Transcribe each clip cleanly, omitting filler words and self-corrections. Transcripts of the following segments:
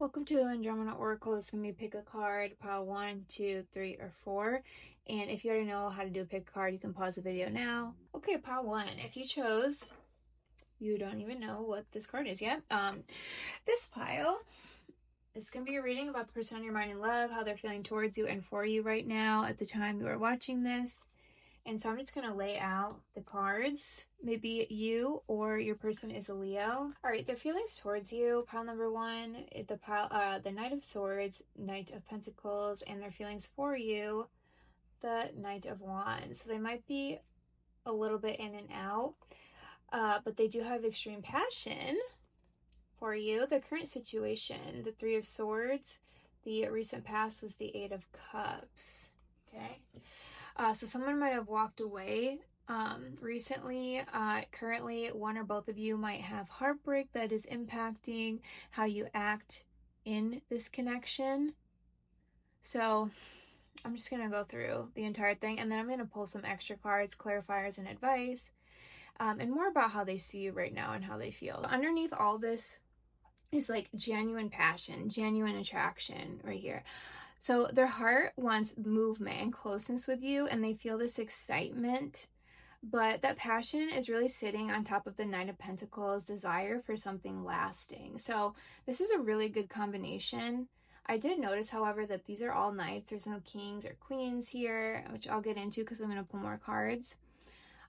Welcome to Andromeda Oracle. It's going to be pick a card, pile 1, 2, 3, or 4. And if you already know how to do a pick a card, you can pause the video now. Okay, pile 1. If you chose, you don't even know what this card is yet. This pile is going to be a reading about the person on your mind and love, how they're feeling towards you and for you right now at the time you are watching this. And so I'm just going to lay out the cards. Maybe you or your person is a Leo. All right, their feelings towards you. Pile number 1, the Knight of Swords, Knight of Pentacles, and their feelings for you, the Knight of Wands. So they might be a little bit in and out, but they do have extreme passion for you. The current situation, the Three of Swords. The recent past was the Eight of Cups. Okay. So someone might have walked away recently. Currently, one or both of you might have heartbreak that is impacting how you act in this connection. So I'm just going to go through the entire thing, and then I'm going to pull some extra cards, clarifiers, and advice, and more about how they see you right now and how they feel. Underneath all this is like genuine passion, genuine attraction right here. So their heart wants movement and closeness with you, and they feel this excitement, but that passion is really sitting on top of the Nine of Pentacles, desire for something lasting. So this is a really good combination. I did notice, however, that these are all knights. There's no kings or queens here, which I'll get into because I'm going to pull more cards.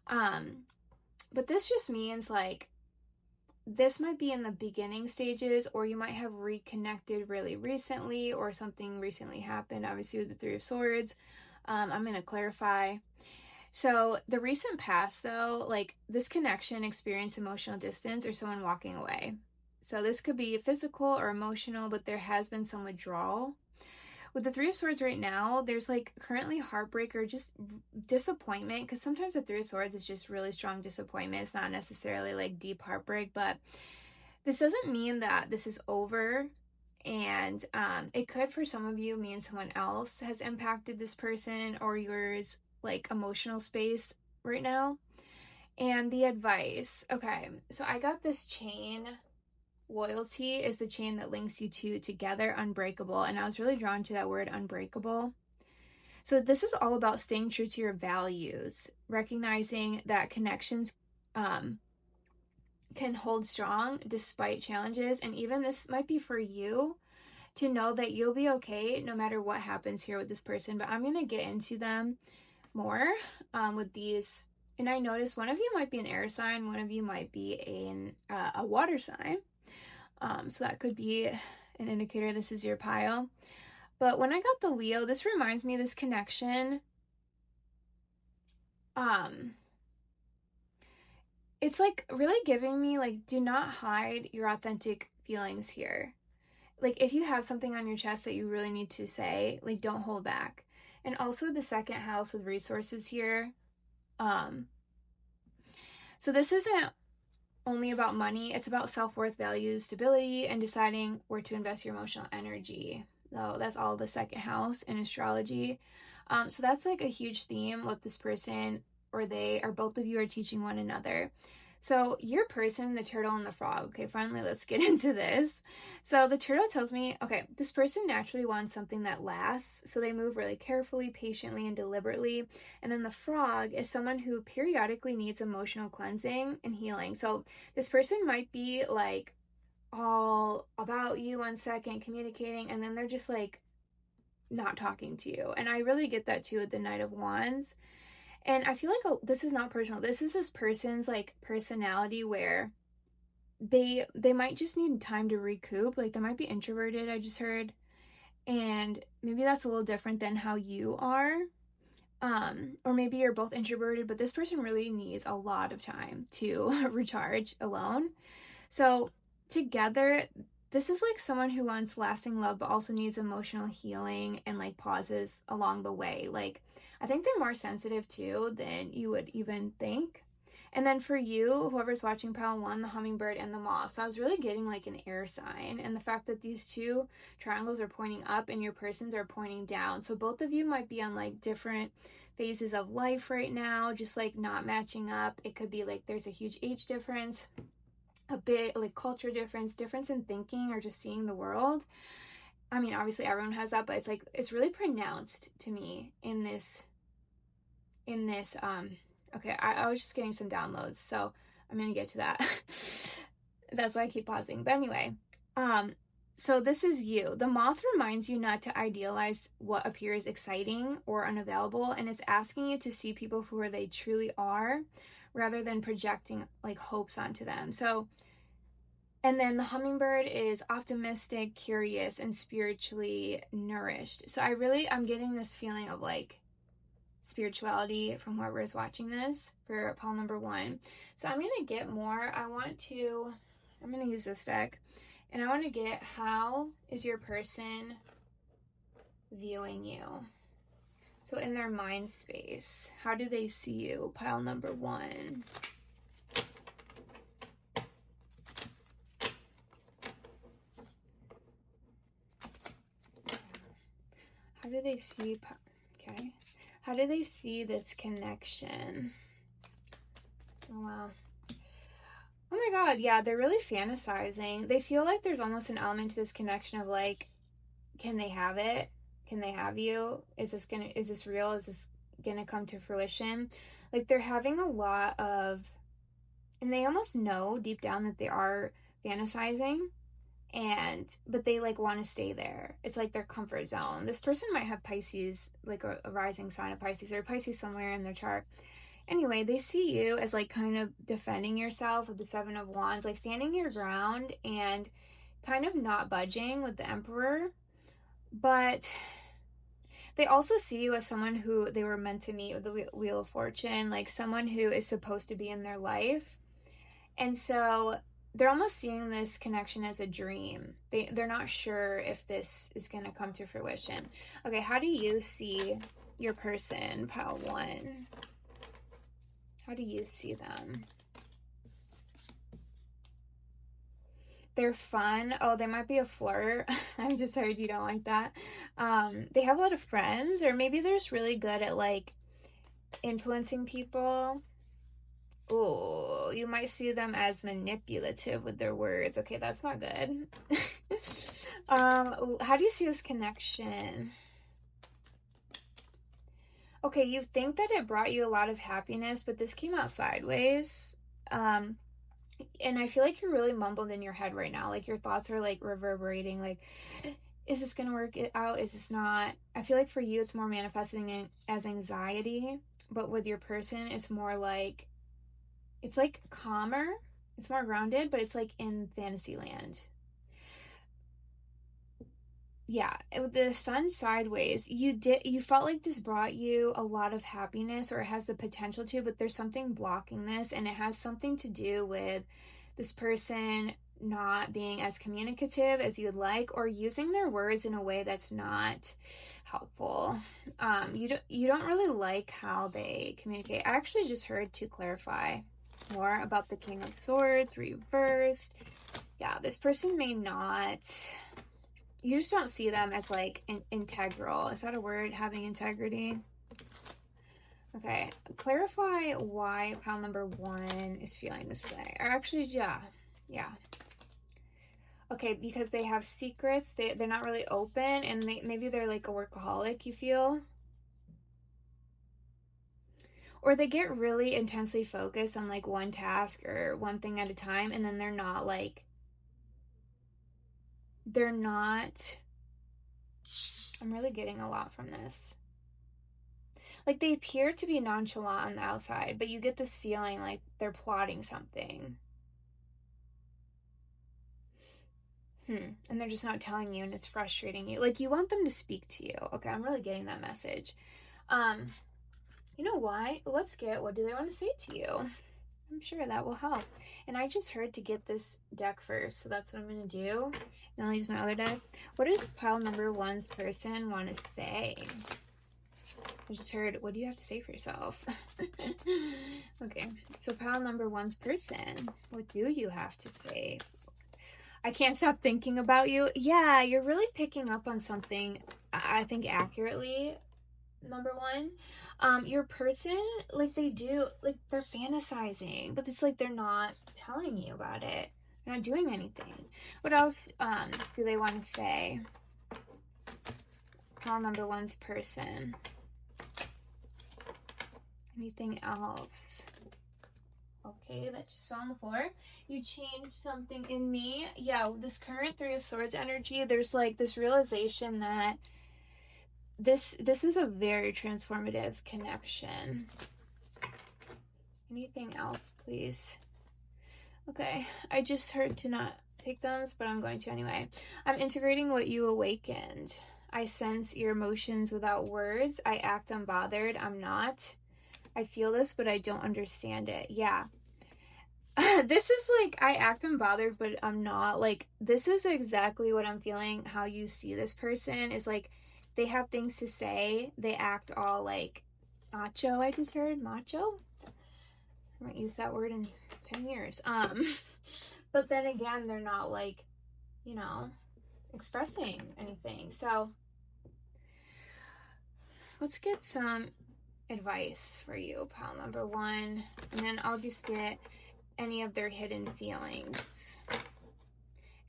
But this just means like, this might be in the beginning stages, or you might have reconnected really recently, or something recently happened, obviously with the Three of Swords. I'm going to clarify. So the recent past, though, like this connection experienced emotional distance or someone walking away. So this could be physical or emotional, but there has been some withdrawal. With the Three of Swords right now, there's like currently heartbreak or just disappointment, because sometimes the Three of Swords is just really strong disappointment. It's not necessarily like deep heartbreak, but this doesn't mean that this is over. And it could, for some of you, mean someone else has impacted this person or yours, like emotional space right now. And the advice, okay, so I got this chain. Loyalty is the chain that links you two together, unbreakable. And I was really drawn to that word, unbreakable. So this is all about staying true to your values, recognizing that connections can hold strong despite challenges. And even this might be for you to know that you'll be okay no matter what happens here with this person. But I'm going to get into them more with these. And I noticed one of you might be an air sign, one of you might be a water sign. So that could be an indicator this is your pile. But when I got the Leo, this reminds me of this connection. It's like really giving me like, do not hide your authentic feelings here. Like if you have something on your chest that you really need to say, like don't hold back. And also the second house with resources here. So this isn't only about money. It's about self-worth, values, stability, and deciding where to invest your emotional energy. So that's all the second house in astrology. So that's like a huge theme with this person, or they or both of you are teaching one another. So your person, the turtle and the frog. Okay, finally, let's get into this. So the turtle tells me, okay, this person naturally wants something that lasts. So they move really carefully, patiently, and deliberately. And then the frog is someone who periodically needs emotional cleansing and healing. So this person might be like all about you 1 second, communicating, and then they're just like not talking to you. And I really get that too with the Knight of Wands. And I feel like this is not personal. This is this person's like personality where they might just need time to recoup. Like they might be introverted, I just heard. And maybe that's a little different than how you are. Or maybe you're both introverted, but this person really needs a lot of time to recharge alone. So together, this is like someone who wants lasting love, but also needs emotional healing and like pauses along the way. Like, I think they're more sensitive too than you would even think. And then for you, whoever's watching pile 1, the hummingbird and the moth. So I was really getting like an air sign, and the fact that these two triangles are pointing up and your persons are pointing down. So both of you might be on like different phases of life right now, just like not matching up. It could be like there's a huge age difference. a bit like culture difference in thinking or just seeing the world. I mean, obviously everyone has that, but it's like, it's really pronounced to me in this, okay, I was just getting some downloads, so I'm gonna get to that. That's why I keep pausing. But anyway, so this is you. The moth reminds you not to idealize what appears exciting or unavailable, and it's asking you to see people for who they truly are rather than projecting like hopes onto them. So, and then the hummingbird is optimistic, curious, and spiritually nourished. So I'm getting this feeling of like spirituality from whoever is watching this for pile number 1. So I'm going to get more. I'm going to use this deck, and I want to get, how is your person viewing you? So in their mind space, how do they see you? Pile number 1. How do they see, okay. How do they see this connection? Oh, wow. Oh my God, yeah, they're really fantasizing. They feel like there's almost an element to this connection of like, can they have it? Can they have you? Is this real? Is this gonna come to fruition? Like, they're having a lot of, and they almost know deep down that they are fantasizing, but they like want to stay there. It's like their comfort zone. This person might have Pisces, like a rising sign of Pisces, or Pisces somewhere in their chart. Anyway, they see you as like kind of defending yourself with the 7 of Wands, like standing your ground and kind of not budging with the Emperor. But they also see you as someone who they were meant to meet with the Wheel of Fortune, like someone who is supposed to be in their life. And so they're almost seeing this connection as a dream. They're not sure if this is going to come to fruition. Okay, how do you see your person, pile 1? How do you see them? They're fun. Oh, they might be a flirt. I'm just heard you don't like that. They have a lot of friends, or maybe they're just really good at like influencing people. Oh, you might see them as manipulative with their words. Okay, that's not good. How do you see this connection? Okay, you think that it brought you a lot of happiness, but this came out sideways. And I feel like you're really mumbled in your head right now. Like your thoughts are like reverberating. Like, is this going to work out? Is this not? I feel like for you, it's more manifesting as anxiety. But with your person, it's more like, it's like calmer. It's more grounded, but it's like in fantasy land. Yeah, with the sun sideways, you felt like this brought you a lot of happiness, or it has the potential to, but there's something blocking this, and it has something to do with this person not being as communicative as you'd like, or using their words in a way that's not helpful. You don't really like how they communicate. I actually just heard, to clarify more about the King of Swords reversed. Yeah, this person may not, you just don't see them as like integral. Is that a word? Having integrity? Okay, clarify why pile number 1 is feeling this way. Or actually, yeah. Okay, because they have secrets. They're not really open, and maybe they're like a workaholic, you feel? Or they get really intensely focused on like one task or one thing at a time, and then they're not, I'm really getting a lot from this. Like, they appear to be nonchalant on the outside, but you get this feeling like they're plotting something. And they're just not telling you, and it's frustrating you. Like, you want them to speak to you. Okay, I'm really getting that message. You know why? Let's get, what do they want to say to you? I'm sure that will help. And I just heard to get this deck first, so that's what I'm going to do. And I'll use my other deck. What does pile number 1's person want to say? I just heard, what do you have to say for yourself? Okay, so pile number 1's person, what do you have to say? I can't stop thinking about you. Yeah, you're really picking up on something, I think, accurately, number 1. Your person, like, they're fantasizing, but it's like they're not telling you about it. They're not doing anything. What else do they want to say? Pile number one's person. Anything else? Okay, that just fell on the floor. You changed something in me. Yeah, this current Three of Swords energy, there's like this realization that this is a very transformative connection. Anything else, please? Okay, I just heard to not take those, but I'm going to anyway. I'm integrating what you awakened. I sense your emotions without words. I act unbothered. I'm not. I feel this, but I don't understand it. Yeah. This is like, I act unbothered, but I'm not. Like, this is exactly what I'm feeling. How you see this person is like, they have things to say. They act all like macho. I just heard macho. I might use that word in 10 years. But then again, they're not like, you know, expressing anything. So let's get some advice for you, pile number one, and then I'll just get any of their hidden feelings.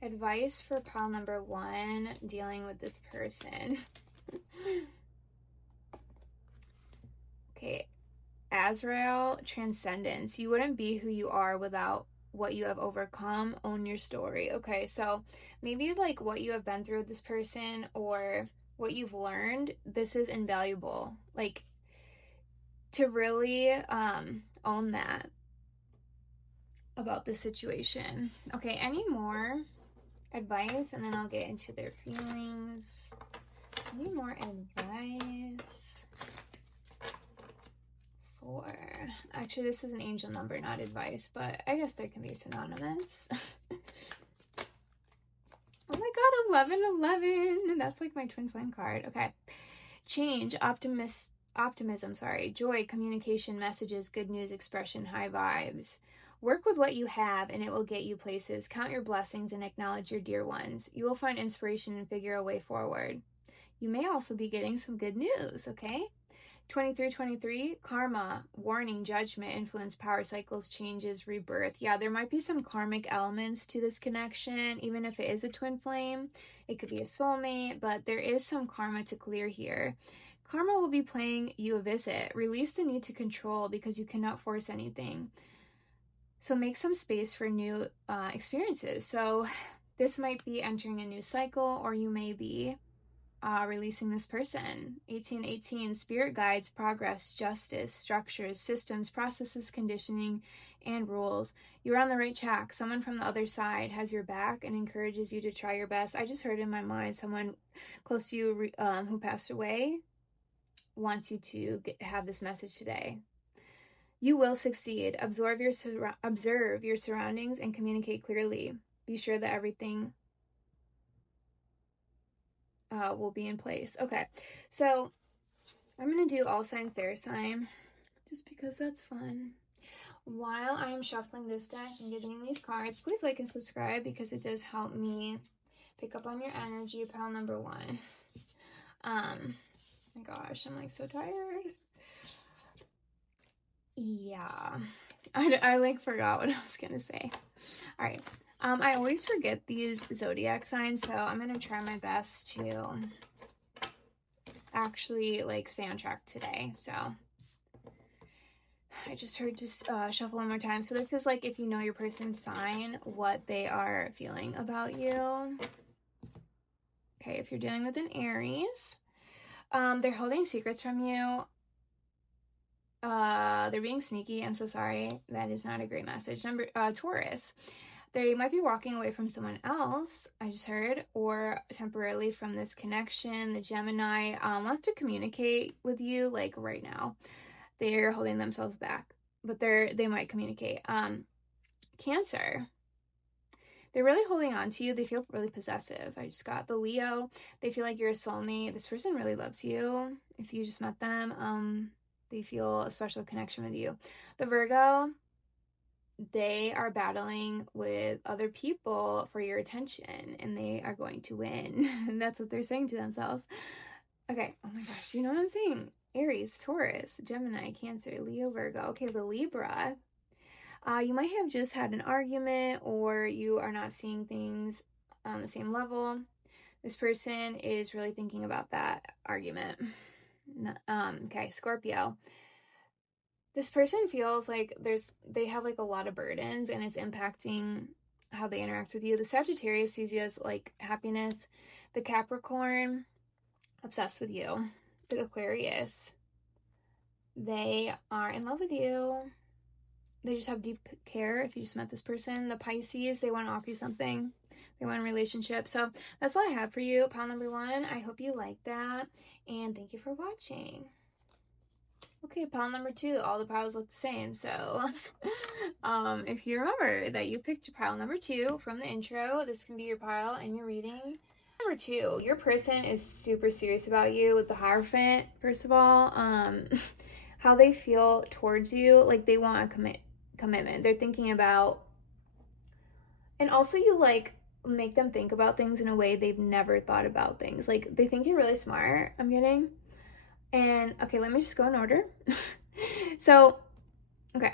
Advice for pile number one dealing with this person. Okay, Azrael, transcendence. You wouldn't be who you are without what you have overcome. Own your story. Okay, so maybe like what you have been through with this person or what you've learned, this is invaluable. Like, to really own that about the situation. Okay, any more advice, and then I'll get into their feelings. Any more advice for, actually this is an angel number, not advice, but I guess there can be synonymous. Oh my god, 1111, that's like my twin flame card. Okay, change, optimism, sorry, joy, communication, messages, good news, expression, high vibes. Work with what you have and it will get you places. Count your blessings and acknowledge your dear ones. You will find inspiration and figure a way forward. You may also be getting some good news, okay? 2323, karma, warning, judgment, influence, power cycles, changes, rebirth. Yeah, there might be some karmic elements to this connection, even if it is a twin flame. It could be a soulmate, but there is some karma to clear here. Karma will be paying you a visit. Release the need to control because you cannot force anything. So make some space for new experiences. So this might be entering a new cycle, or you may be releasing this person. 1818, spirit guides, progress, justice, structures, systems, processes, conditioning, and rules. You're on the right track. Someone from the other side has your back and encourages you to try your best. I just heard in my mind someone close to you who passed away wants you to have this message today. You will succeed. Observe your surroundings and communicate clearly. Be sure that everything will be in place. Okay, so I'm going to do all signs, their sign, just because that's fun. While I'm shuffling this deck and getting these cards, please like and subscribe because it does help me pick up on your energy, pile number one. My gosh, I'm like so tired. Yeah, I like forgot what I was gonna say. All right, I always forget these zodiac signs, so I'm gonna try my best to actually like stay on track today. So I just heard just shuffle one more time. So this is like if you know your person's sign, what they are feeling about you. Okay, if you're dealing with an Aries, they're holding secrets from you. They're being sneaky. I'm so sorry. That is not a great message. Taurus. They might be walking away from someone else, I just heard, or temporarily from this connection. The Gemini wants to communicate with you, like right now. They're holding themselves back, but they might communicate. Cancer. They're really holding on to you. They feel really possessive. I just got the Leo. They feel like you're a soulmate. This person really loves you. If you just met them, they feel a special connection with you. The Virgo, they are battling with other people for your attention and they are going to win. And that's what they're saying to themselves. Okay. Oh my gosh. You know what I'm saying? Aries, Taurus, Gemini, Cancer, Leo, Virgo. Okay. The Libra. You might have just had an argument, or you are not seeing things on the same level. This person is really thinking about that argument. Okay, Scorpio. This person feels like they have like a lot of burdens, and it's impacting how they interact with you. The Sagittarius sees you as like happiness. The Capricorn, obsessed with you. The Aquarius, they are in love with you. They just have deep care if you just met this person. The Pisces, they want to offer you something. They want a relationship. So that's all I have for you, pile number 1. I hope you like that, and thank you for watching. Okay, pile number 2, all the piles look the same. So if you remember that you picked pile number 2 from the intro, this can be your pile and your reading. Number 2, your person is super serious about you with the Hierophant. First of all, how they feel towards you, like they want a commitment. They're thinking about, and also you like make them think about things in a way they've never thought about things. Like they think you're really smart, I'm getting. And okay, let me just go in order. So, okay,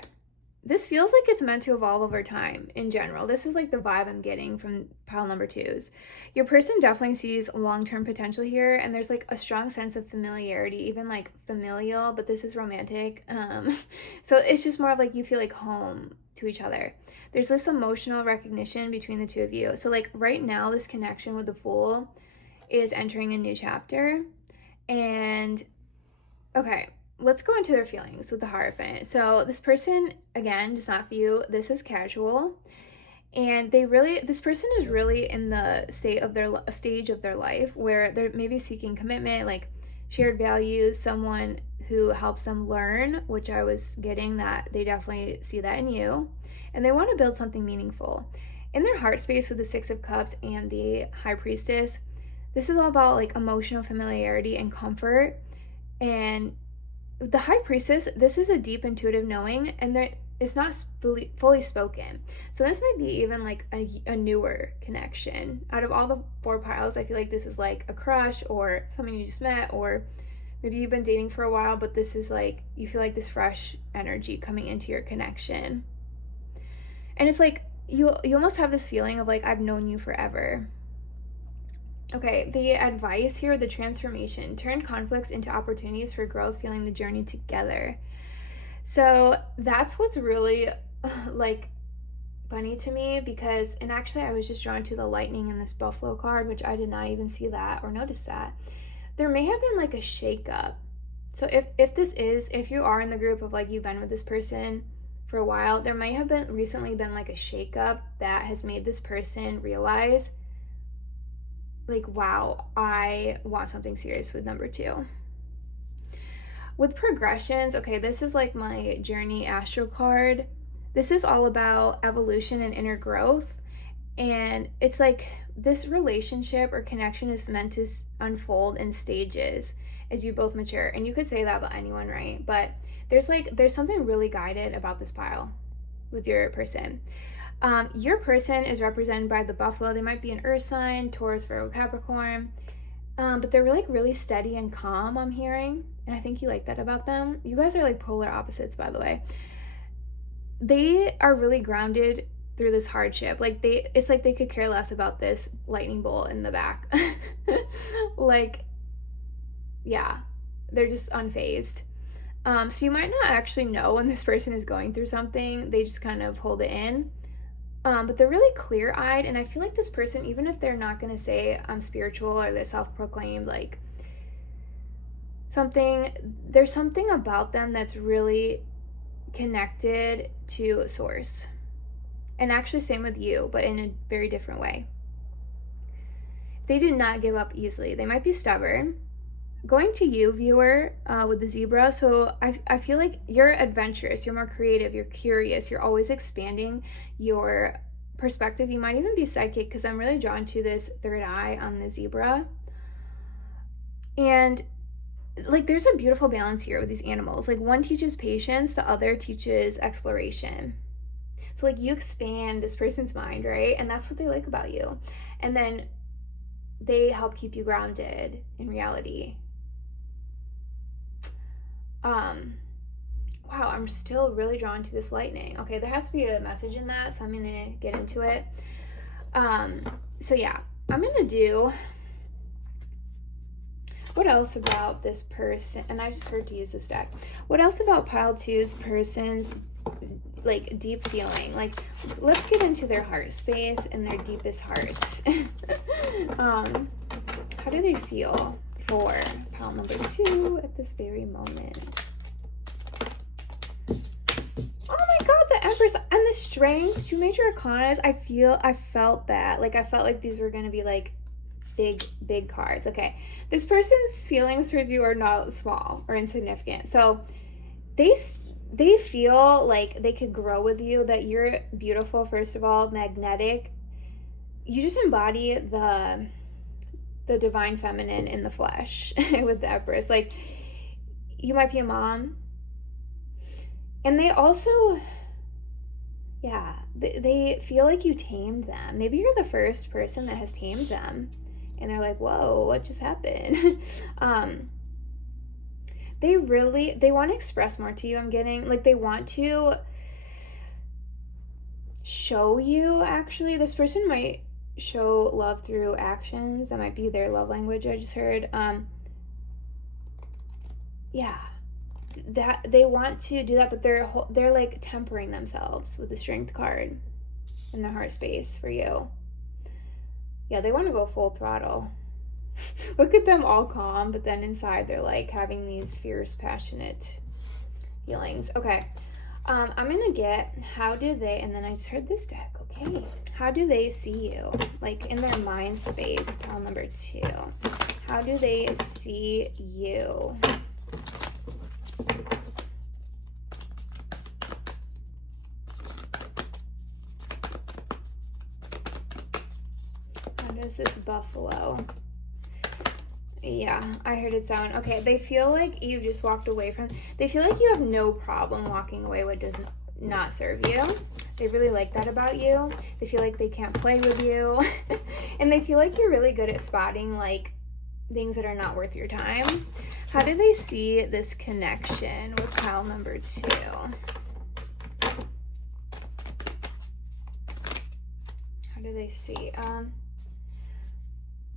this feels like it's meant to evolve over time in general. This is like the vibe I'm getting from pile number 2s. Your person definitely sees long-term potential here, and there's like a strong sense of familiarity, even like familial, but this is romantic. So it's just more of like you feel like home to each other. There's this emotional recognition between the two of you. So like right now, this connection with the Fool is entering a new chapter. And okay, let's go into their feelings with the Hierophant. So this person, again, does not view this as casual. And this person is really in the stage of their life where they're maybe seeking commitment, like shared values, someone who helps them learn, which I was getting that they definitely see that in you. And they want to build something meaningful. In their heart space with the 6 of Cups and the High Priestess, this is all about like emotional familiarity and comfort. And the High Priestess, this is a deep intuitive knowing, and it's not fully spoken. So this might be even like a newer connection. Out of all the 4 piles, I feel like this is like a crush or someone you just met, or maybe you've been dating for a while, but this is like, you feel like this fresh energy coming into your connection. And it's like, you almost have this feeling of like, I've known you forever. Okay, the advice here, the transformation, turn conflicts into opportunities for growth, feeling the journey together. So that's what's really like funny to me, because, and actually I was just drawn to the lightning in this Buffalo card, which I did not even see that or notice that. There may have been like a shakeup. So if you are in the group of like you've been with this person for a while, there might have recently been like a shakeup that has made this person realize like, wow, I want something serious with number 2. With progressions, okay, this is like my journey astro card. This is all about evolution and inner growth. And it's like this relationship or connection is meant to unfold in stages as you both mature. And you could say that about anyone, right? But there's something really guided about this pile with your person. Your person is represented by the buffalo. They might be an earth sign, Taurus, Virgo, Capricorn, but they're like really steady and calm, I'm hearing, and I think you like that about them. You guys are like polar opposites, by the way. They are really grounded through this hardship. Like it's like they could care less about this lightning bolt in the back. Like, yeah, they're just unfazed. So you might not actually know when this person is going through something. They just kind of hold it in. But they're really clear-eyed, and I feel like this person, even if they're not going to say I'm spiritual or they're self-proclaimed, like there's something about them that's really connected to source. And actually same with you, but in a very different way. They do not give up easily. They might be stubborn. Going to you, viewer, with the zebra, so I feel like you're adventurous, you're more creative, you're curious, you're always expanding your perspective. You might even be psychic, because I'm really drawn to this third eye on the zebra. And like there's a beautiful balance here with these animals. Like one teaches patience, the other teaches exploration. So like you expand this person's mind, right? And that's what they like about you. And then they help keep you grounded in reality. wow, I'm still really drawn to this lightning. Okay, there has to be a message in that, so I'm gonna get into it. So yeah, I'm gonna do, what else about this person, and I just heard to use this deck. What else about pile two's person's like deep feeling? Like, let's get into their heart space and their deepest hearts. How do they feel for pile number 2 at this very moment? Oh my god, the Empress and the Strength, 2 major arcanas. I felt that. Like, I felt like these were gonna be like big cards. Okay, this person's feelings towards you are not small or insignificant. So they feel like they could grow with you, that you're beautiful, first of all, magnetic. You just embody the divine feminine in the flesh with the Empress. Like, you might be a mom. And they also, yeah, they feel like you tamed them. Maybe you're the first person that has tamed them. And they're like, whoa, what just happened? They want to express more to you, I'm getting. Like, they want to show you, actually. This person might show love through actions. That might be their love language, I just heard. Yeah. That they want to do that, but they're like tempering themselves with the Strength card in the heart space for you. Yeah, they want to go full throttle. Look at them all calm, but then inside they're like having these fierce, passionate feelings. Okay, I'm gonna get, how do they, and then I just heard this deck, okay. How do they see you? Like, in their mind space, pile number 2. How do they see you? How does this buffalo? Yeah, I heard it sound. Okay, they feel like you just walked away from, they feel like you have no problem walking away what does not serve you. They really like that about you. They feel like they can't play with you. And they feel like you're really good at spotting like things that are not worth your time. How do they see this connection with pile number 2? How do they see?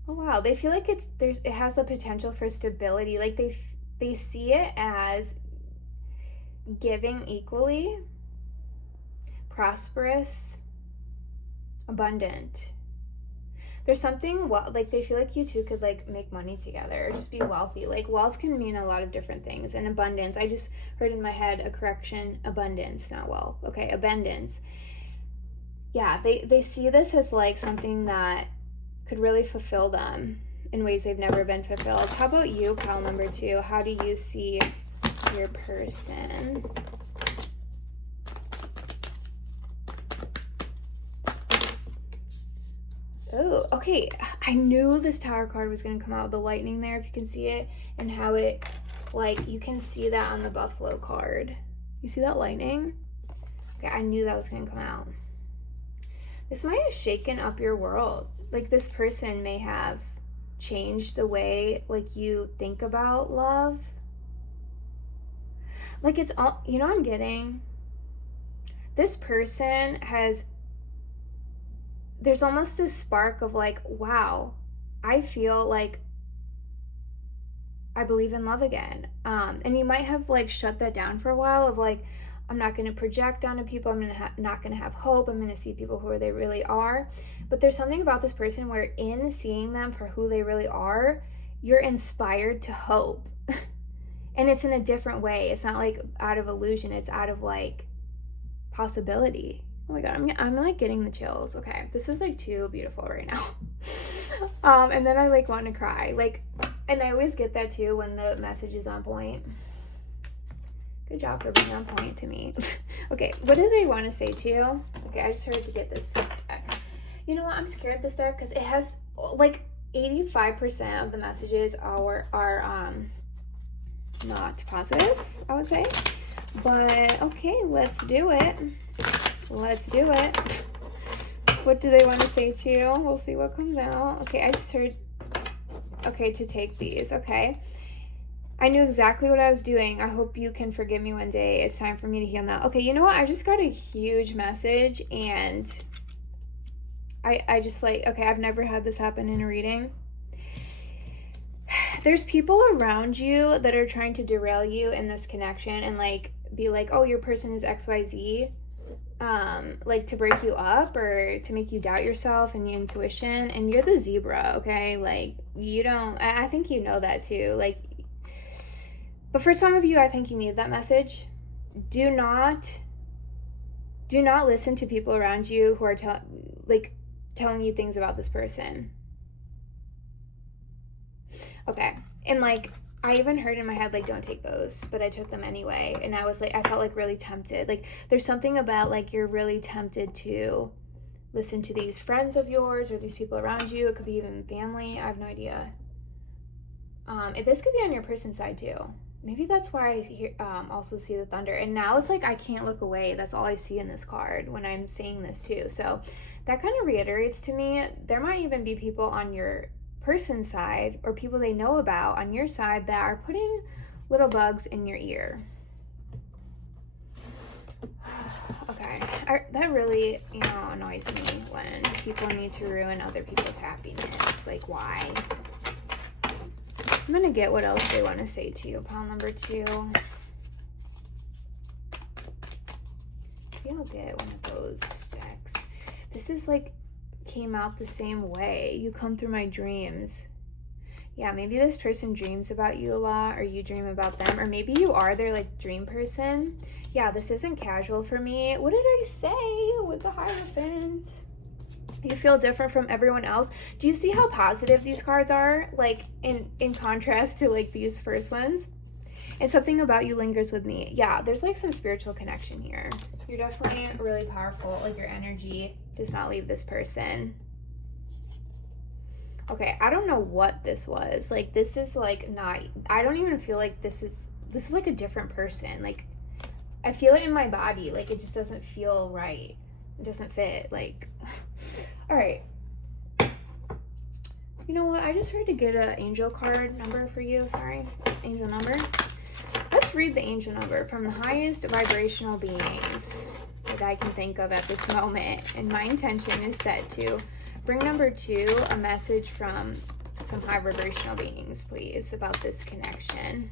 Oh wow, they feel like it has the potential for stability. Like, they see it as giving equally, prosperous, abundant. There's something, like, they feel like you two could like make money together or just be wealthy. Like, wealth can mean a lot of different things, and abundance, I just heard in my head a correction, abundance, not wealth. Okay, abundance. Yeah, they see this as like something that could really fulfill them in ways they've never been fulfilled. How about you, pile number 2? How do you see your person? Oh, okay. I knew this Tower card was going to come out with the lightning there, if you can see it, and how it, like, you can see that on the buffalo card. You see that lightning? Okay, I knew that was going to come out. This might have shaken up your world. Like, this person may have changed the way, like, you think about love. Like, it's all, you know what I'm getting? This person has, there's almost this spark of like, wow, I feel like I believe in love again. And you might have like shut that down for a while of like, I'm not going to project onto people. I'm not going to have hope. I'm going to see people who they really are. But there's something about this person where in seeing them for who they really are, you're inspired to hope. And it's in a different way. It's not like out of illusion. It's out of like possibility. Oh my God, I'm like getting the chills. Okay, this is like too beautiful right now. And then I like want to cry. Like, and I always get that too when the message is on point. Good job for being on point to me. Okay, what do they want to say to you? Okay, I just heard to get this deck. You know what? I'm scared of this deck because it has like 85% of the messages are not positive, I would say. But okay, let's do it. Let's do it. What do they want to say to you? We'll see what comes out. Okay, I just heard, okay, to take these. Okay. I knew exactly what I was doing. I hope you can forgive me one day. It's time for me to heal now. Okay, you know what? I just got a huge message, and I just like, okay, I've never had this happen in a reading. There's people around you that are trying to derail you in this connection and like be like, oh, your person is XYZ, like to break you up or to make you doubt yourself and your intuition. And you're the zebra, okay? Like, you don't, I think you know that too. Like, but for some of you, I think you need that message. Do not listen to people around you who are telling you things about this person. Okay. And like, I even heard in my head, like, don't take those, but I took them anyway. And I was like, I felt like really tempted. Like, there's something about like, you're really tempted to listen to these friends of yours or these people around you. It could be even family. I have no idea. This could be on your person's side too. Maybe that's why I also see the thunder. And now it's like, I can't look away. That's all I see in this card when I'm saying this too. So that kind of reiterates to me, there might even be people on your person's side or people they know about on your side that are putting little bugs in your ear. Okay, that really, annoys me when people need to ruin other people's happiness. Like, why? I'm gonna get what else they want to say to you. Pile number 2. Maybe I'll get one of those decks. This is like, came out the same way. You come through my dreams. Yeah, maybe this person dreams about you a lot, or you dream about them, or maybe you are their like dream person. Yeah, this isn't casual for me. What did I say with the Hierophant? You feel different from everyone else. Do you see how positive these cards are? Like in contrast to like these first ones. And something about you lingers with me. Yeah, there's like some spiritual connection here. You're definitely really powerful. Like, your energy does not leave this person. Okay, I don't know what this was. Like, this is like not, I don't even feel like this is like a different person. Like, I feel it in my body. Like, it just doesn't feel right. It doesn't fit. Like, all right. You know what? I just heard to get an angel card number for you. Sorry. Angel number. Let's read the angel number from the highest vibrational beings that I can think of at this moment. And my intention is set to bring number 2, a message from some high vibrational beings, please, about this connection.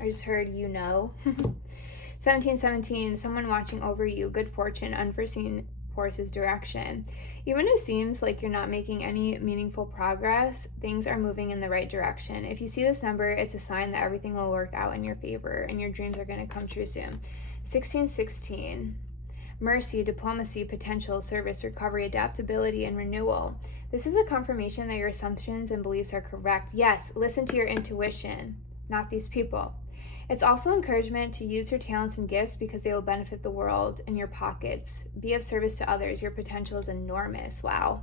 I just heard 1717, someone watching over you, good fortune, unforeseen forces, direction. Even if it seems like you're not making any meaningful progress, things are moving in the right direction. If you see this number, it's a sign that everything will work out in your favor and your dreams are going to come true soon. 1616, mercy, diplomacy, potential, service, recovery, adaptability, and renewal. This is a confirmation that your assumptions and beliefs are correct. Yes, listen to your intuition, not these people. It's also encouragement to use your talents and gifts because they will benefit the world and your pockets. Be of service to others. Your potential is enormous. Wow.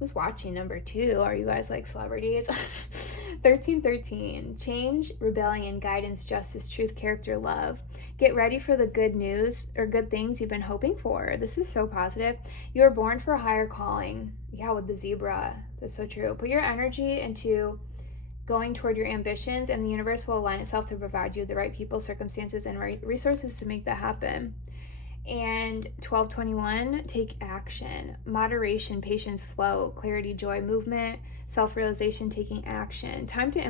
Who's watching number 2? Are you guys like celebrities? 1313. Change, rebellion, guidance, justice, truth, character, love. Get ready for the good news or good things you've been hoping for. This is so positive. You are born for a higher calling. Yeah, with the zebra. That's so true. Put your energy into going toward your ambitions, and the universe will align itself to provide you the right people, circumstances, and resources to make that happen. And 1221, take action. Moderation, patience, flow, clarity, joy, movement, self-realization, taking action. Time to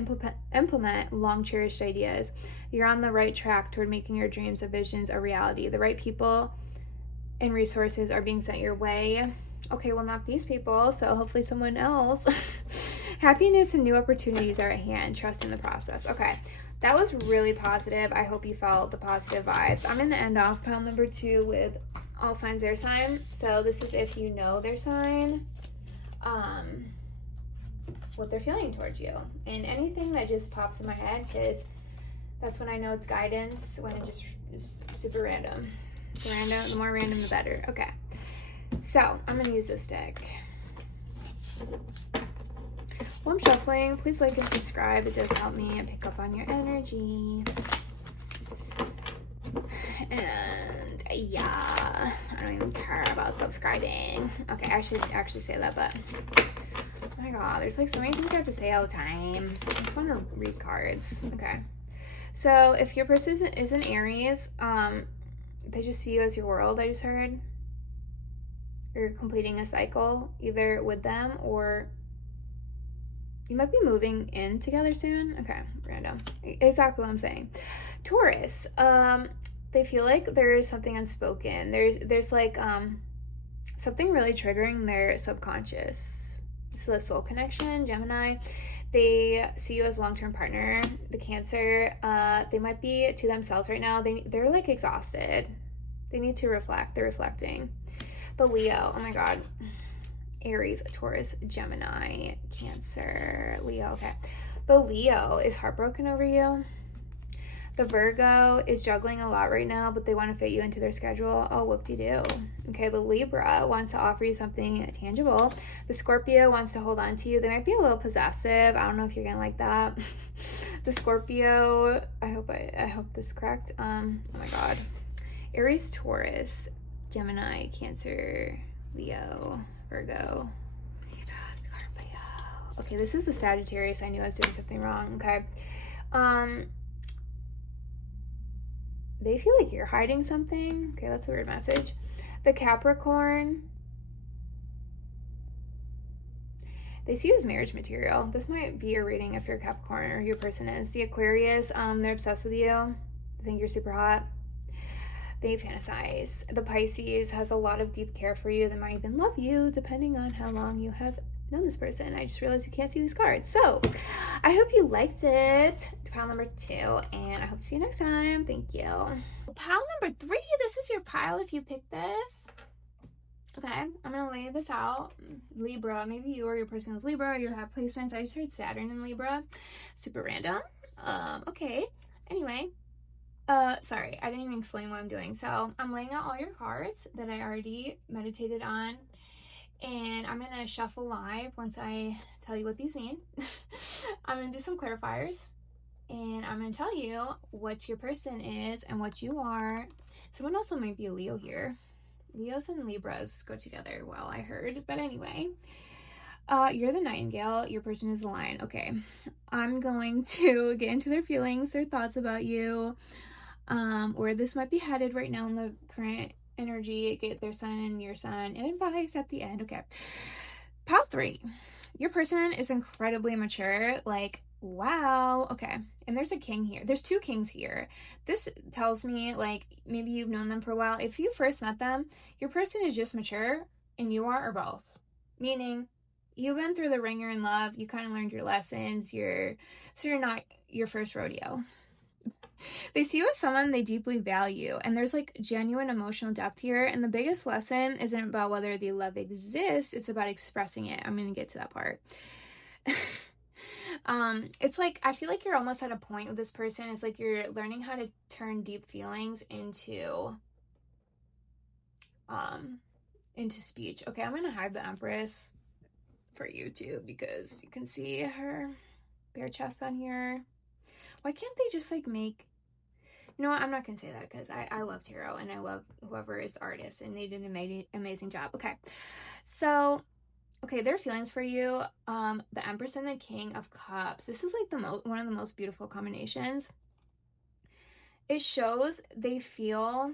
implement long-cherished ideas. You're on the right track toward making your dreams and visions a reality. The right people and resources are being sent your way. Okay, well, not these people, so hopefully someone else. Happiness and new opportunities are at hand. Trust in the process. Okay, that was really positive. I hope you felt the positive vibes. I'm going to end off pile number 2 with all signs, their sign. So this is if you know their sign, what they're feeling towards you. And anything that just pops in my head, because that's when I know it's guidance, when it just is super random. The more random, the better. Okay. So, I'm going to use this deck. While I'm shuffling, please like and subscribe. It does help me pick up on your energy. And Yeah, I don't even care about subscribing. Okay, I should actually say that, but oh my god, there's like so many things I have to say all the time. I just want to read cards. Okay, so if your person is an Aries, they just see you as your world. I just heard you're completing a cycle either with them or you might be moving in together soon. Okay, random. Exactly what I'm saying. Taurus, they feel like there's something unspoken. There's like something really triggering their subconscious. This is a soul connection. Gemini, they see you as a long-term partner. The Cancer, they might be to themselves right now. They're like exhausted. They need to reflect. They're reflecting. The Leo, oh my god. Aries, Taurus, Gemini, Cancer, Leo. Okay. The Leo is heartbroken over you. The Virgo is juggling a lot right now, but they want to fit you into their schedule. Oh, whoop-de-doo. Okay, the Libra wants to offer you something tangible. The Scorpio wants to hold on to you. They might be a little possessive. I don't know if you're gonna like that. The Scorpio, I hope this is correct. Oh my god. Aries, Taurus, Gemini, Cancer, Leo, Virgo. Okay, this is the Sagittarius. I knew I was doing something wrong. Okay. They feel like you're hiding something. Okay, that's a weird message. The Capricorn, they see you as marriage material. This might be a reading if you're Capricorn or your person is. The Aquarius, they're obsessed with you. They think you're super hot. They fantasize. The Pisces has a lot of deep care for you. They might even love you depending on how long you have known this person. I just realized you can't see these cards. So I hope you liked it. Pile number 2, and I hope to see you next time. Thank you. Pile number 3, this is your pile if you picked this. Okay, I'm gonna lay this out. Libra, maybe you or your person is Libra, or you have placements. I just heard Saturn in Libra. Super random. Okay. Anyway, sorry, I didn't even explain what I'm doing. So I'm laying out all your cards that I already meditated on, and I'm gonna shuffle live once I tell you what these mean. I'm gonna do some clarifiers, and I'm gonna tell you what your person is and what you are. Someone also might be a Leo here. Leos and Libras go together, well, I heard. But anyway, you're the Nightingale. Your person is the Lion. Okay, I'm going to get into their feelings, their thoughts about you, where this might be headed right now in the current energy. Get their sun, your sun, and advice at the end. Okay, pile 3. Your person is incredibly mature. Like, wow. Okay, and there's a king here. There's 2 kings here. This tells me like maybe you've known them for a while. If you first met them, your person is just mature and you are, or both. Meaning you've been through the ringer in love. You kind of learned your lessons. So you're not your first rodeo. They see you as someone they deeply value, and there's like genuine emotional depth here. And the biggest lesson isn't about whether the love exists, it's about expressing it. I'm gonna get to that part. It's like I feel like you're almost at a point with this person. It's like you're learning how to turn deep feelings into speech. Okay, I'm gonna hide the Empress for you too, because you can see her bare chest on here. Why can't they just like make, you know what, I'm not gonna say that because I love tarot and I love whoever is artist, and they did an amazing job. Okay, so okay, their feelings for you, the Empress and the King of Cups. This is like one of the most beautiful combinations. It shows they feel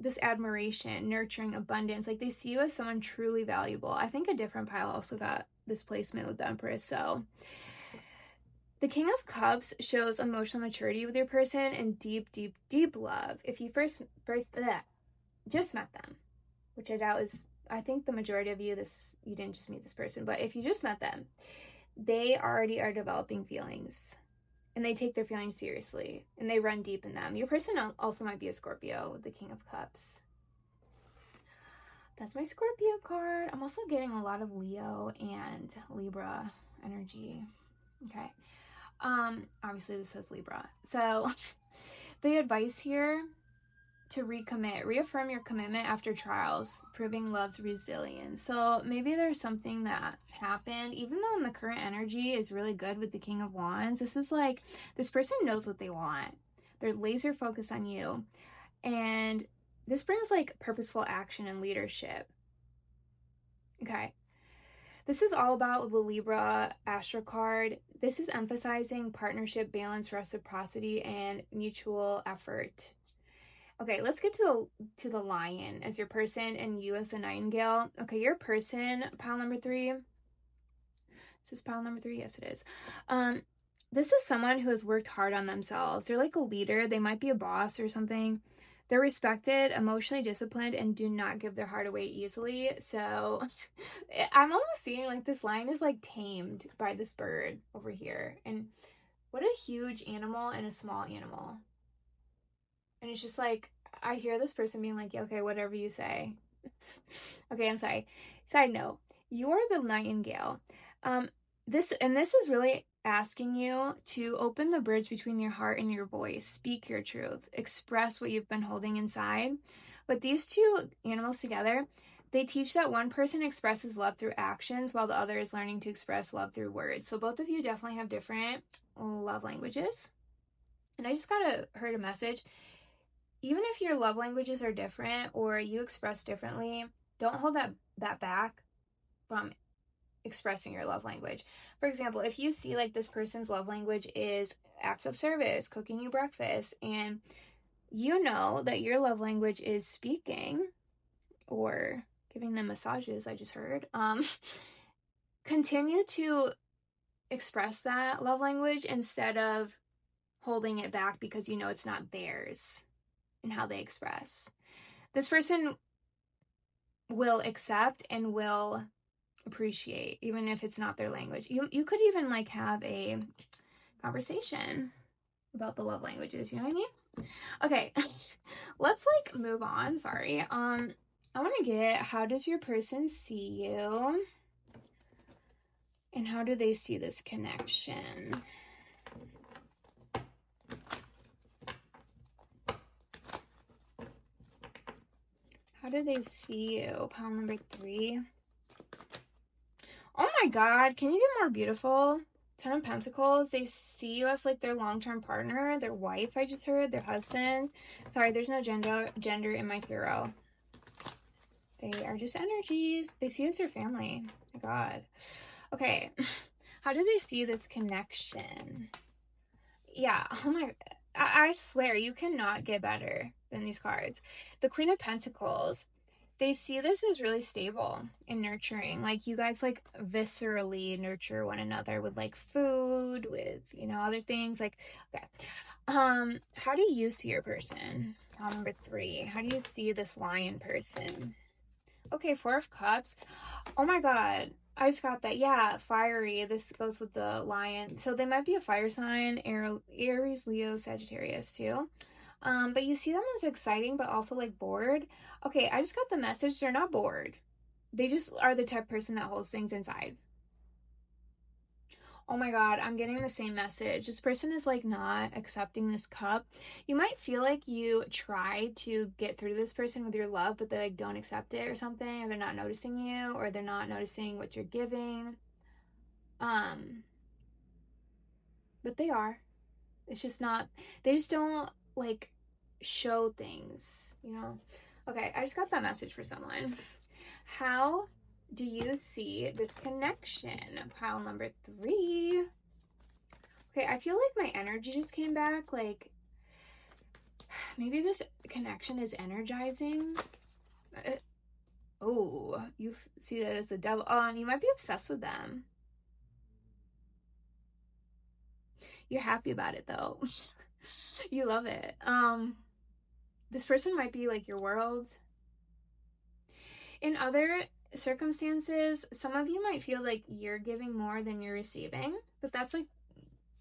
this admiration, nurturing, abundance. Like they see you as someone truly valuable. I think a different pile also got this placement with the Empress. So the King of Cups shows emotional maturity with your person and deep, deep, deep love. If you just met them, which I doubt is, I think the majority of you didn't just meet this person, but if you just met them, they already are developing feelings, and they take their feelings seriously, and they run deep in them. Your person also might be a Scorpio with the King of Cups. That's my Scorpio card. I'm also getting a lot of Leo and Libra energy. Okay. Obviously this says Libra. So the advice here: to recommit, reaffirm your commitment after trials, proving love's resilience. So maybe there's something that happened, even though in the current energy is really good with the King of Wands. This is like, this person knows what they want. They're laser focused on you. And this brings like purposeful action and leadership. Okay. This is all about the Libra Astro card. This is emphasizing partnership, balance, reciprocity, and mutual effort. Okay, let's get to the Lion as your person and you as the Nightingale. Okay, your person, pile number 3. Is this pile number 3? Yes, it is. This is someone who has worked hard on themselves. They're like a leader. They might be a boss or something. They're respected, emotionally disciplined, and do not give their heart away easily. So I'm almost seeing like this lion is like tamed by this bird over here. And what a huge animal and a small animal. And it's just like, I hear this person being like, yeah, okay, whatever you say. Okay, I'm sorry. Side note, you're the Nightingale. This is really asking you to open the bridge between your heart and your voice. Speak your truth. Express what you've been holding inside. But these two animals together, they teach that one person expresses love through actions while the other is learning to express love through words. So both of you definitely have different love languages. And I just heard a message. Even if your love languages are different or you express differently, don't hold that back from expressing your love language. For example, if you see like this person's love language is acts of service, cooking you breakfast, and you know that your love language is speaking or giving them massages, I just heard, continue to express that love language instead of holding it back because you know it's not theirs and how they express. This person will accept and will appreciate, even if it's not their language. You could even like have a conversation about the love languages, you know what I mean? Okay, let's like move on. Sorry. I want to get, how does your person see you? And how do they see this connection? How do they see you? Pile number 3. Oh my God, can you get more beautiful? 10 of Pentacles. They see you as like their long-term partner, their wife, I just heard, their husband. Sorry, there's no gender in my tarot. They are just energies. They see you as their family. Oh my God. Okay. How do they see this connection? Yeah. Oh my, I swear you cannot get better than these cards. The Queen of Pentacles. They see this as really stable and nurturing. Like you guys like viscerally nurture one another with like food, with, you know, other things. Like, okay. How do you see your person? Number 3. How do you see this lion person? Okay, 4 of Cups. Oh my God. I just got that. Yeah, fiery. This goes with the lion. So they might be a fire sign, Aries, Leo, Sagittarius too. But you see them as exciting, but also like bored. Okay, I just got the message. They're not bored. They just are the type of person that holds things inside. Oh my God, I'm getting the same message. This person is like not accepting this cup. You might feel like you try to get through to this person with your love, but they like don't accept it or something, or they're not noticing you, or they're not noticing what you're giving. But they are. It's just not, they just don't like show things, you know? Okay, I just got that message for someone. How do you see this connection? Pile number 3. Okay, I feel like my energy just came back. Like, maybe this connection is energizing. Oh, you see that as the devil. You might be obsessed with them. You're happy about it though. You love it. This person might be like your world. In other circumstances, some of you might feel like you're giving more than you're receiving, but that's like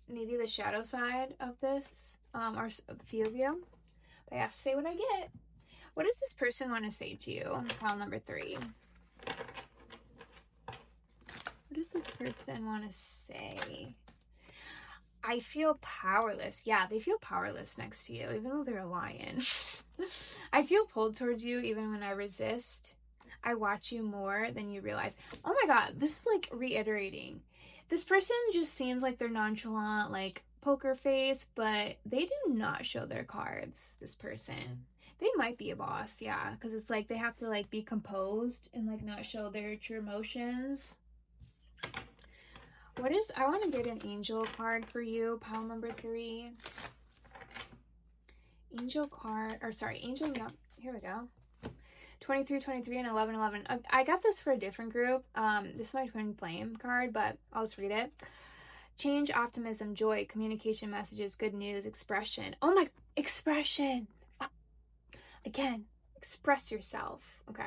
maybe the shadow side of this, or a few of you. But I have to say what I get. What does this person want to say to you? Pile number 3. What does this person want to say? I feel powerless. Yeah, they feel powerless next to you, even though they're a lion. I feel pulled towards you even when I resist. I watch you more than you realize. Oh my God, this is like reiterating. This person just seems like they're nonchalant, like poker face, but they do not show their cards, this person. They might be a boss, yeah, because it's like they have to like be composed and like not show their true emotions. What is, I want to get an angel card for you, pile number 3. Angel card, or sorry, angel, no, here we go. 23, 23, and 11, 11. I got this for a different group. This is my twin flame card, but I'll just read it. Change, optimism, joy, communication, messages, good news, expression. Oh my, expression. Again, express yourself. Okay.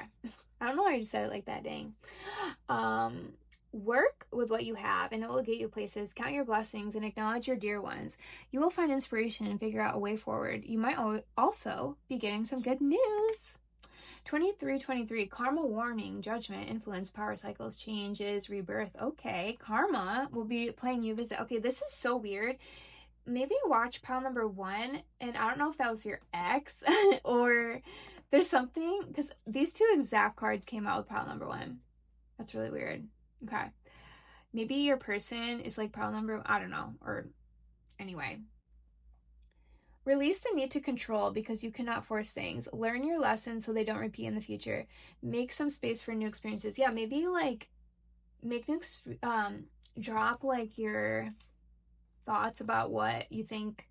I don't know why I just said it like that, dang. Work with what you have and it will get you places. Count your blessings and acknowledge your dear ones. You will find inspiration and figure out a way forward. You might also be getting some good news. 23, 23, karma, warning, judgment, influence, power cycles, changes, rebirth. Okay, karma will be playing you visit. Okay, this is so weird. Maybe watch pile number 1, and I don't know if that was your ex or there's something, because these 2 exact cards came out with pile number 1. That's really weird. Okay, maybe your person is like pile number, I don't know, or anyway. Release the need to control because you cannot force things. Learn your lessons so they don't repeat in the future. Make some space for new experiences. Yeah, maybe like make new, drop like your thoughts about what you think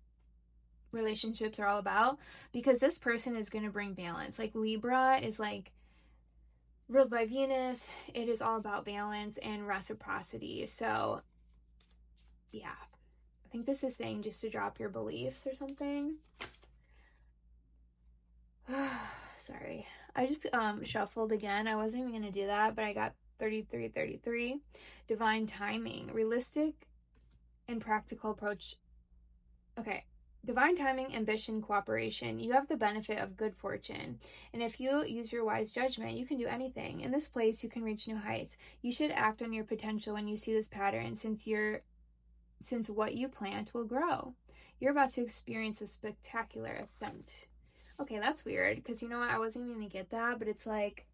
relationships are all about, because this person is going to bring balance. Like Libra is like ruled by Venus. It is all about balance and reciprocity. So yeah, I think this is saying just to drop your beliefs or something. Sorry, I just shuffled again. I wasn't even going to do that, but I got 33, 33. Divine timing, realistic and practical approach. Okay, divine timing, ambition, cooperation. You have the benefit of good fortune, and if you use your wise judgment, you can do anything. In this place, you can reach new heights. You should act on your potential when you see this pattern, since what you plant will grow. You're about to experience a spectacular ascent. Okay, that's weird, because you know what? I wasn't even gonna get that, but it's like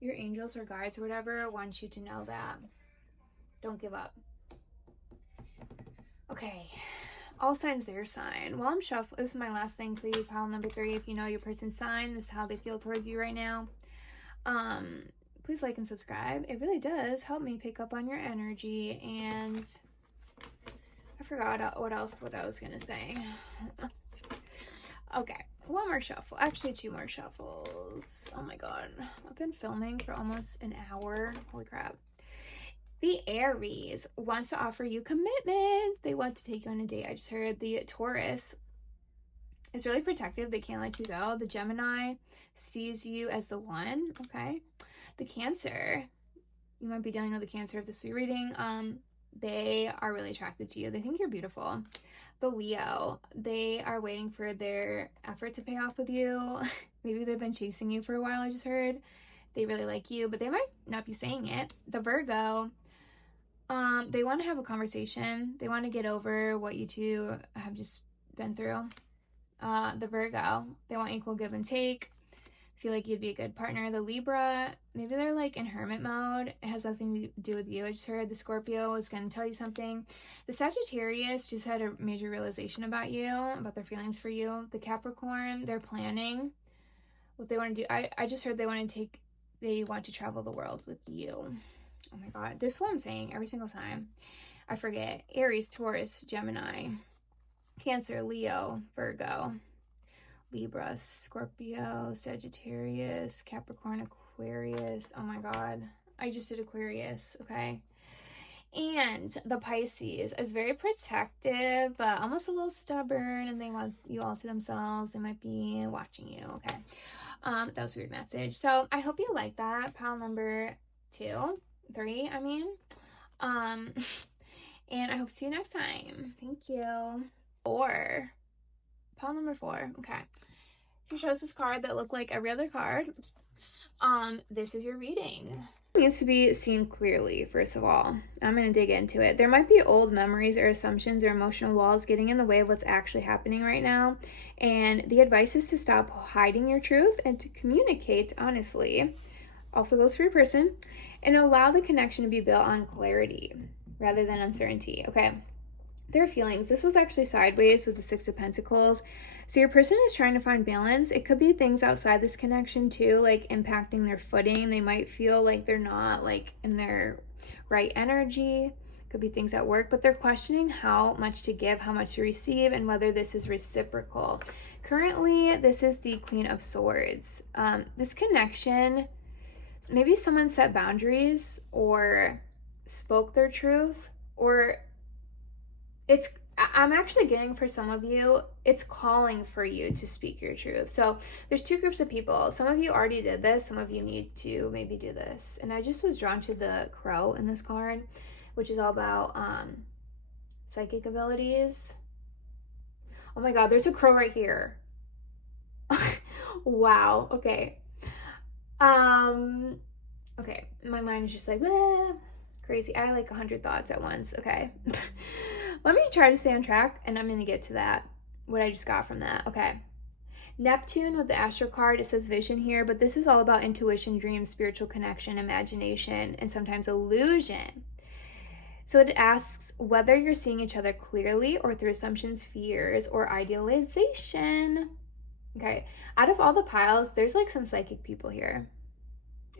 your angels or guides or whatever want you to know that. Don't give up. Okay. All signs their sign. While I'm shuffling, this is my last thing for you, pile number 3. If you know your person's sign, this is how they feel towards you right now. Please like and subscribe. It really does help me pick up on your energy. And I forgot what I was gonna say. Okay, one more shuffle. Actually, 2 more shuffles. Oh my god, I've been filming for almost an hour. Holy crap. The Aries wants to offer you commitment. They want to take you on a date. I just heard the Taurus is really protective. They can't let you go. The Gemini sees you as the one. Okay. The Cancer, you might be dealing with the Cancer if this is your reading. They are really attracted to you. They think you're beautiful. The Leo, they are waiting for their effort to pay off with you. Maybe they've been chasing you for a while, I just heard. They really like you, but they might not be saying it. The Virgo, they want to have a conversation. They want to get over what you 2 have just been through. The Virgo, they want equal give and take. Feel like you'd be a good partner. The Libra, maybe they're like in hermit mode. It has nothing to do with you. I just heard the Scorpio is going to tell you something. The Sagittarius just had a major realization about you, about their feelings for you. The Capricorn, they're planning what they want to do. I just heard they want to travel the world with you. Oh my god, this is what I'm saying every single time. I forget. Aries, Taurus, Gemini, Cancer, Leo, Virgo, Libra, Scorpio, Sagittarius, Capricorn, Aquarius. Oh my god, I just did Aquarius. Okay. And the Pisces is very protective, but almost a little stubborn, and they want you all to themselves. They might be watching you. Okay. That was a weird message. So I hope you like that. Pile number 3, I mean. And I hope to see you next time. Thank you. 4. Pile number 4. Okay. If you chose this card that looked like every other card, this is your reading. It needs to be seen clearly, first of all. I'm going to dig into it. There might be old memories or assumptions or emotional walls getting in the way of what's actually happening right now. And the advice is to stop hiding your truth and to communicate honestly. Also goes for your person. And allow the connection to be built on clarity rather than uncertainty. Okay. their feelings. This was actually sideways with the Six of Pentacles. So your person is trying to find balance. It could be things outside this connection too, like impacting their footing. They might feel like they're not like in their right energy. Could be things at work, but they're questioning how much to give, how much to receive, and whether this is reciprocal. Currently, this is the Queen of Swords. This connection, maybe someone set boundaries or spoke their truth, or I'm actually getting, for some of you, it's calling for you to speak your truth. So there's two groups of people. Some of you already did this. Some of you need to maybe do this. And I just was drawn to the crow in this card, which is all about psychic abilities. Oh my God, there's a crow right here. Wow. Okay. Okay. My mind is just like, crazy. I like 100 thoughts at once. Okay. Let me try to stay on track, and I'm going to get to that, what I just got from that. Okay. Neptune with the Astro card, it says vision here, but this is all about intuition, dreams, spiritual connection, imagination, and sometimes illusion. So it asks whether you're seeing each other clearly or through assumptions, fears, or idealization. Okay. Out of all the piles, there's like some psychic people here,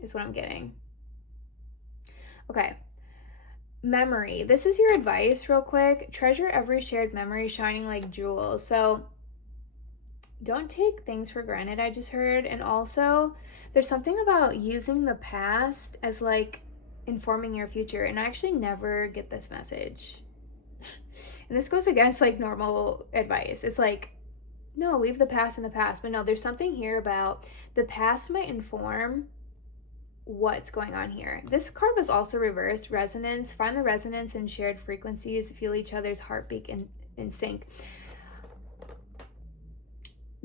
is what I'm getting. Okay. Memory. This is your advice real quick. Treasure every shared memory, shining like jewels. So don't take things for granted, I just heard. And also there's something about using the past as like informing your future. And I actually never get this message. And this goes against like normal advice. It's like, no, leave the past in the past. But no, there's something here about the past might inform what's going on here. This card was also reversed. Resonance. Find the resonance and shared frequencies. Feel each other's heartbeat in sync.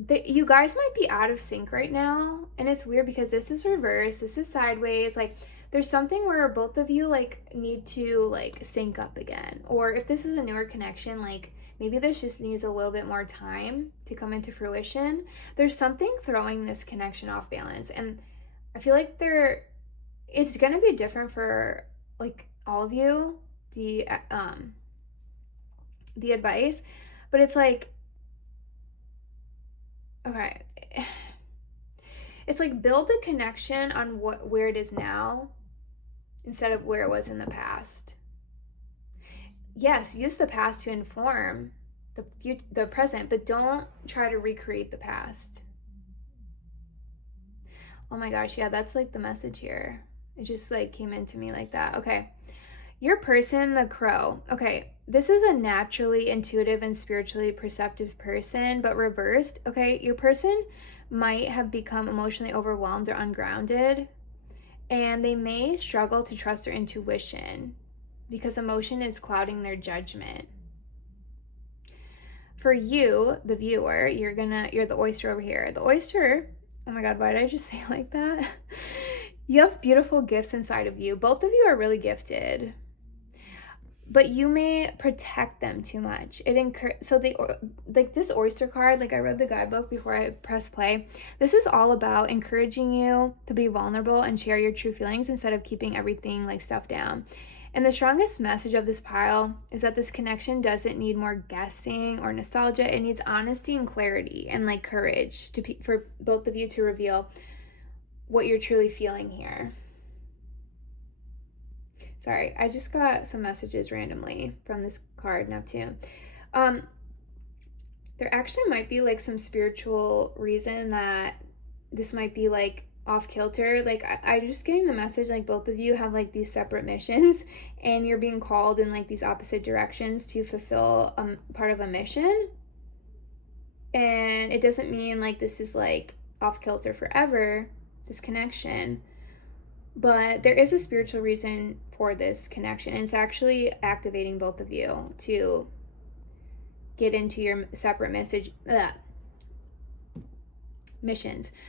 You guys might be out of sync right now. And it's weird because this is reversed. This is sideways. Like there's something where both of you like need to like sync up again. Or if this is a newer connection, like maybe this just needs a little bit more time to come into fruition. There's something throwing this connection off balance. And I feel like it's going to be different for like all of you, the advice, but it's like, okay, it's like build the connection on where it is now instead of where it was in the past. Yes, use the past to inform the present, but don't try to recreate the past. Oh my gosh, yeah, that's like the message here. It just like came into me like that. Okay. Your person, the crow. Okay. This is a naturally intuitive and spiritually perceptive person, but reversed. Okay. Your person might have become emotionally overwhelmed or ungrounded, and they may struggle to trust their intuition because emotion is clouding their judgment. For you, the viewer, you're the oyster over here. The oyster, oh my God, why did I just say it like that? You have beautiful gifts inside of you. Both of you are really gifted, but you may protect them too much. Like this oyster card, like I read the guidebook before I press play. This is all about encouraging you to be vulnerable and share your true feelings instead of keeping everything like stuff down. And the strongest message of this pile is that this connection doesn't need more guessing or nostalgia. It needs honesty and clarity and like courage for both of you to reveal what you're truly feeling here. Sorry, I just got some messages randomly from this card, Neptune. There actually might be like some spiritual reason that this might be like off kilter. Like I'm just getting the message like both of you have like these separate missions and you're being called in like these opposite directions to fulfill part of a mission. And it doesn't mean like this is like off kilter forever, this connection, but there is a spiritual reason for this connection, and it's actually activating both of you to get into your separate missions.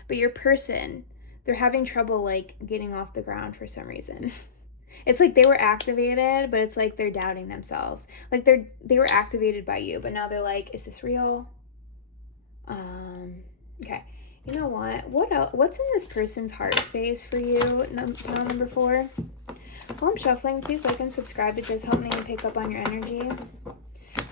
But your person, they're having trouble like getting off the ground for some reason. It's like they were activated, but it's like they're doubting themselves. Like they were activated by you, but now they're like, is this real? Okay. You know what? What's in this person's heart space for you? Number 4. While I'm shuffling, please like and subscribe. It does help me pick up on your energy.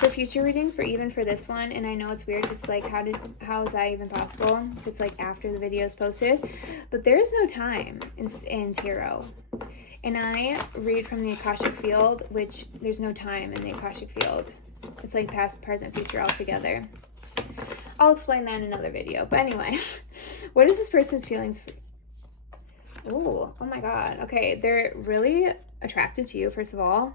for future readings, for even for this one, and I know it's weird, it's like, how is that even possible? It's like after the video is posted, but there is no time in tarot. And I read from the Akashic field, which there's no time in the Akashic field. It's like past, present, future all together. I'll explain that in another video. But anyway, what is this person's feelings? Oh my God. Okay, they're really attracted to you, first of all.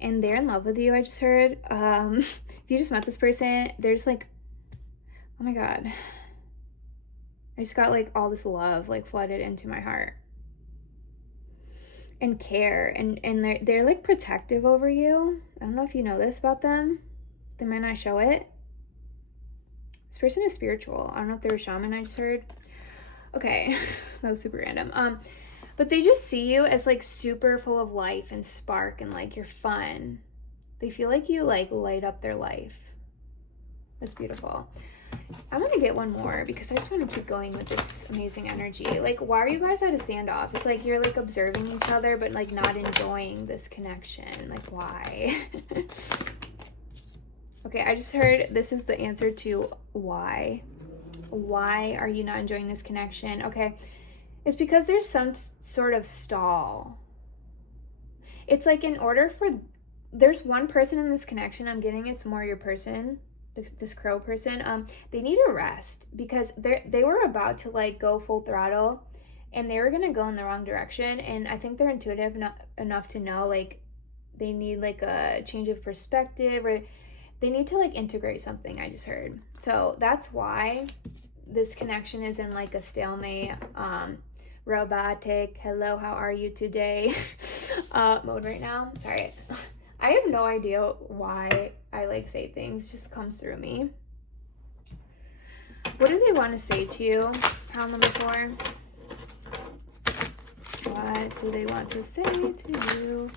And they're in love with you, I just heard. If you just met this person, they're just like, oh my God. I just got like all this love like flooded into my heart. And care. And they're like protective over you. I don't know if you know this about them. They might not show it. This person is spiritual. I don't know if they're a shaman, I just heard. Okay, that was super random. But they just see you as like super full of life and spark and like you're fun. They feel like you like light up their life. That's beautiful. I'm gonna get one more because I just want to keep going with this amazing energy. Like, why are you guys at a standoff? It's like you're like observing each other but like not enjoying this connection. Like, why? Okay, I just heard this is the answer to why. Why are you not enjoying this connection? Okay, it's because there's some sort of stall. It's like in order for, there's one person in this connection, I'm getting it's more your person, this crow person, they need a rest because they were about to like go full throttle and they were gonna go in the wrong direction, and I think they're intuitive enough to know like they need like a change of perspective, or they need to like integrate something, I just heard. So that's why this connection is in like a stalemate, robotic, hello, how are you today mode right now. Sorry. I have no idea why I like say things, it just comes through me. What do they want to say to you? Pound number 4. What do they want to say to you?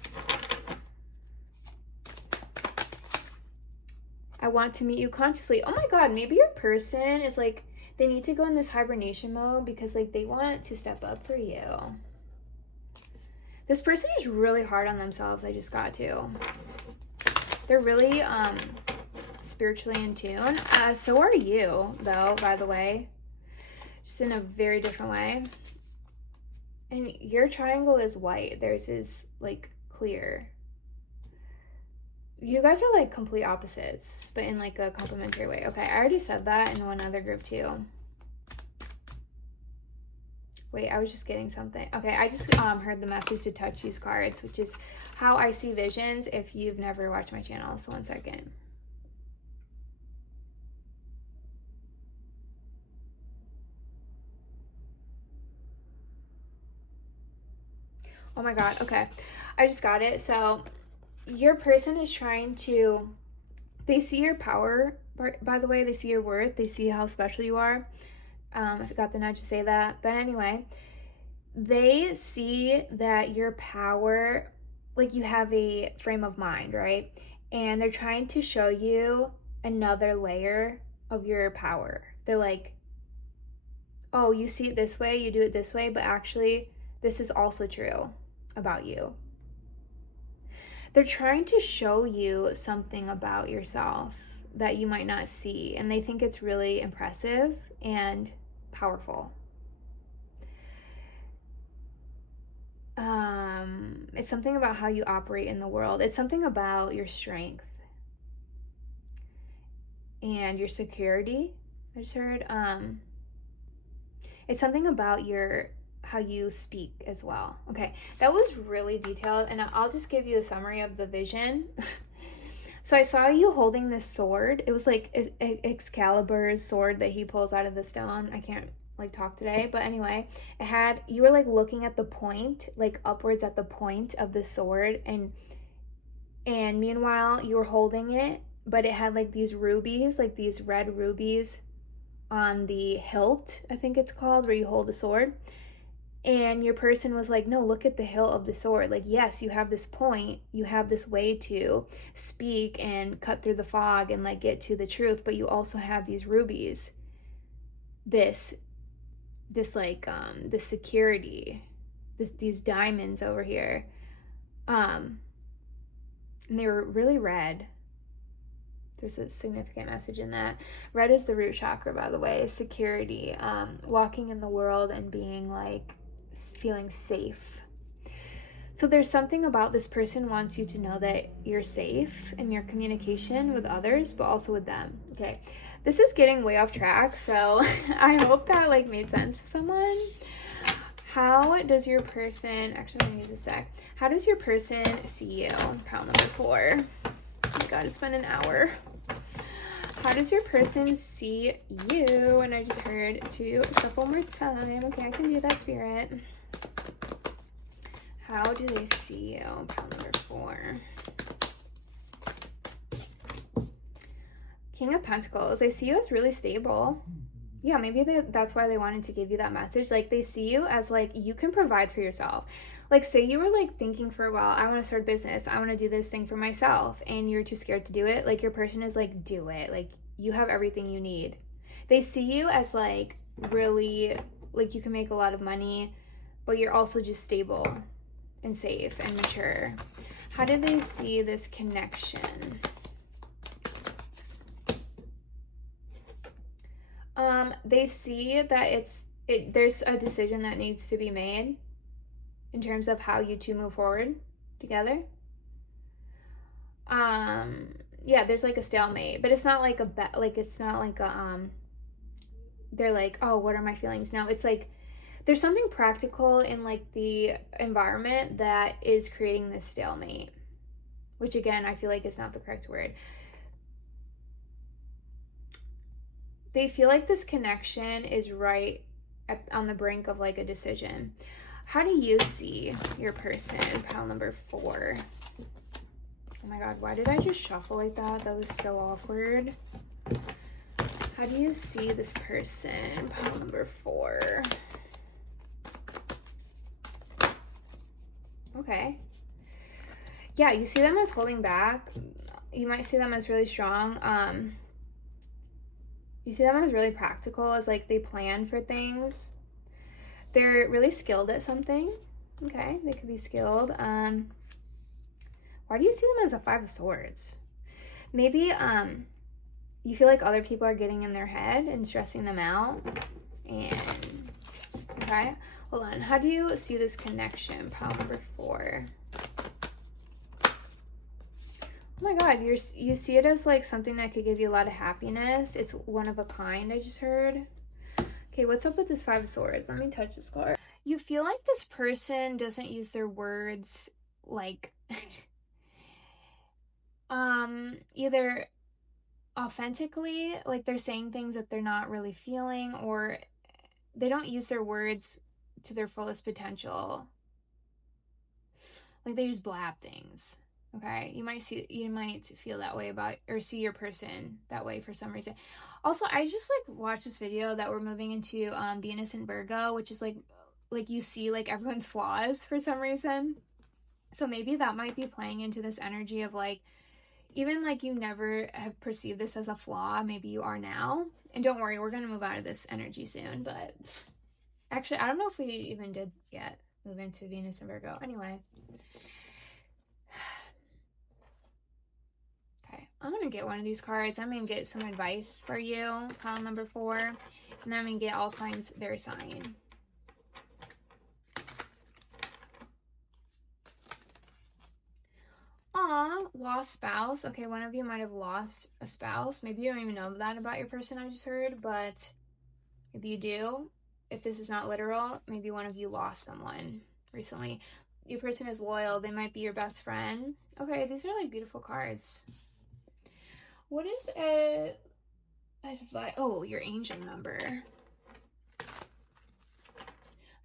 I want to meet you consciously. Oh my God, maybe your person is like, they need to go in this hibernation mode because like they want to step up for you. This person is really hard on themselves, I just got to. They're really spiritually in tune. So are you, though, by the way. Just in a very different way. And your triangle is white. Theirs is like clear. You guys are like complete opposites, but in like a complimentary way. Okay, I already said that in one other group too. Wait, I was just getting something. Okay, I just heard the message to touch these cards, which is how I see visions if you've never watched my channel. So 1 second. Oh my God, okay. I just got it. So your person is trying to, they see your power, by the way, they see your worth, they see how special you are. I forgot the nudge to say that, but anyway, they see that your power, like you have a frame of mind, right? And they're trying to show you another layer of your power. They're like, oh, you see it this way, you do it this way, but actually this is also true about you. They're trying to show you something about yourself that you might not see, and they think it's really impressive and powerful. It's something about how you operate in the world. It's something about your strength and your security. I just heard it's something about how you speak as well. Okay, that was really detailed, and I'll just give you a summary of the vision. So I saw you holding this sword. It was like Excalibur's sword that he pulls out of the stone. I can't like talk today, but anyway, you were like looking at the point, like upwards at the point of the sword, and meanwhile you were holding it, but it had like these rubies, like these red rubies on the hilt, I think it's called, where you hold the sword. And your person was like, no, look at the hilt of the sword. Like, yes, you have this point, you have this way to speak and cut through the fog and like get to the truth, but you also have these rubies, this security, these diamonds over here, and they were really red. There's a significant message in that. Red is the root chakra, by the way. Security, walking in the world and being like feeling safe. So there's something about this person wants you to know that you're safe in your communication with others, but also with them. Okay, this is getting way off track, so I hope that like made sense to someone. How does your person, actually I'm gonna use this deck. How does your person see you? Pile number 4. Oh my god, it's been an hour. How does your person see you? And I just heard to shuffle more time. Okay, I can do that, Spirit. How do they see you? Pile number 4. King of Pentacles. They see you as really stable. Yeah, maybe that's why they wanted to give you that message. Like, they see you as, like, you can provide for yourself. Like, say you were, like, thinking for a while, I want to start a business. I want to do this thing for myself. And you're too scared to do it. Like, your person is, like, do it. Like, you have everything you need. They see you as, like, really, like, you can make a lot of money, but you're also just stable and safe and mature. How do they see this connection? They see that there's a decision that needs to be made in terms of how you two move forward together. Yeah, there's like a stalemate, but it's not like it's not like a they're like, oh, what are my feelings? No, it's like there's something practical in like the environment that is creating this stalemate, which again, I feel like is not the correct word. They feel like this connection is right on the brink of like a decision. How do you see your person? Pile number 4. Oh my god, why did I just shuffle like that? That was so awkward. How do you see this person? Pile number 4. Okay. Yeah, you see them as holding back. You might see them as really strong. You see them as really practical, as like they plan for things. They're really skilled at something. Okay, they could be skilled. Why do you see them as a 5 of Swords? Maybe you feel like other people are getting in their head and stressing them out. And okay, hold on. How do you see this connection? Pile number 4. Oh my god, you see it as like something that could give you a lot of happiness. It's one of a kind, I just heard. Okay, what's up with this 5 of Swords? Let me touch this card. You feel like this person doesn't use their words like either authentically, like they're saying things that they're not really feeling, or they don't use their words to their fullest potential. Like they just blab things. Okay, you might feel that way about, or see your person that way for some reason. Also, I just like watched this video that we're moving into Venus and Virgo, which is like you see like everyone's flaws for some reason. So maybe that might be playing into this energy of like, even like you never have perceived this as a flaw, maybe you are now. And don't worry, we're gonna move out of this energy soon. But actually, I don't know if we even did yet move into Venus and Virgo. Anyway. I'm going to get one of these cards. I'm going to get some advice for you, pile number 4. And then I'm going to get all signs, their sign. Aw, lost spouse. Okay, one of you might have lost a spouse. Maybe you don't even know that about your person I just heard, but if you do, if this is not literal, maybe one of you lost someone recently. Your person is loyal. They might be your best friend. Okay, these are like beautiful cards. What is advice? Oh, your angel number.